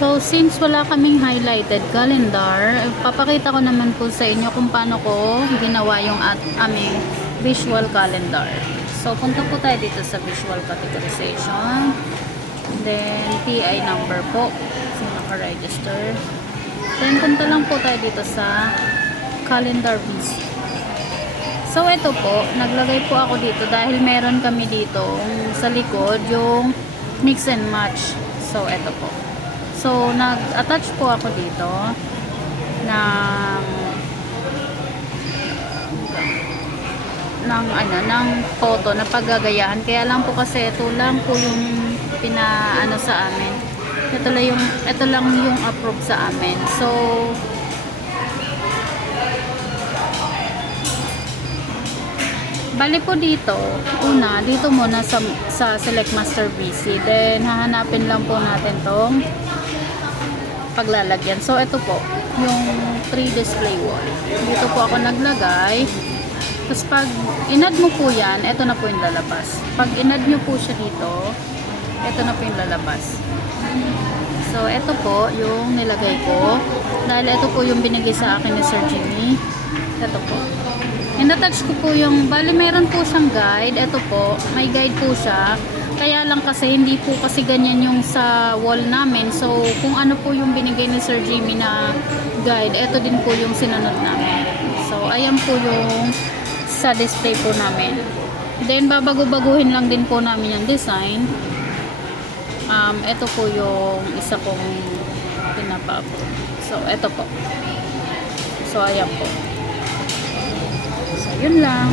So, since wala kaming highlighted calendar, papakita ko naman po sa inyo kung paano ko ginawa yung aming visual calendar. So, punta po tayo dito sa visual categorization. Then, TI number po. So, naka-register. Then, punta lang po tayo dito sa calendar visit. So, ito po, naglagay po ako dito dahil meron kami dito sa likod yung mix and match. So, ito po. So, nag-attach po ako dito ng photo na paggagayahan. Kaya lang po kasi ito lang po yung pinaano sa amin. Ito lang yung approve sa amin. So, bali po dito, dito muna sa Select Master VC. Then, hahanapin lang po natin tong paglalagyan. So, ito po, yung pre-display wall. Dito po ako naglagay. Tapos, pag inad mo po yan, ito na po yung lalabas. Pag inad nyo po siya dito, ito na po yung lalabas. So, ito po yung nilagay ko. Dahil ito po yung binigay sa akin ni Sir Jimmy. Ito po. In-attach ko po yung, bali meron po siyang guide. Ito po, may guide po siya. Kaya lang kasi, hindi po kasi ganyan yung sa wall namin. So, kung ano po yung binigay ni Sir Jimmy na guide, ito din po yung sinunod namin. So, ayan po yung sa display po namin. Then, babago-baguhin lang din po namin yung design. Ito po yung isa kong pinapa-upload. So, ito po. So, ayan po. So, yun lang.